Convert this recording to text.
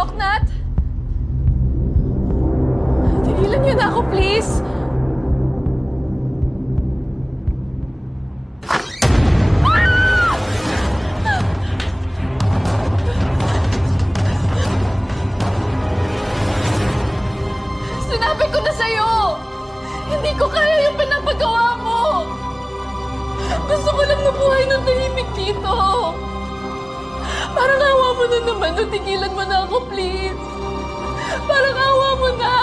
Soknat! Tigilan niyo na ako, please! Sinabi ko na sa'yo! Hindi ko kaya yung pinapagawa mo! Gusto ko lang mabuhay ng tahimik dito! Parang awa mo na naman, tigilan mo na ako, please! Parang awa mo na!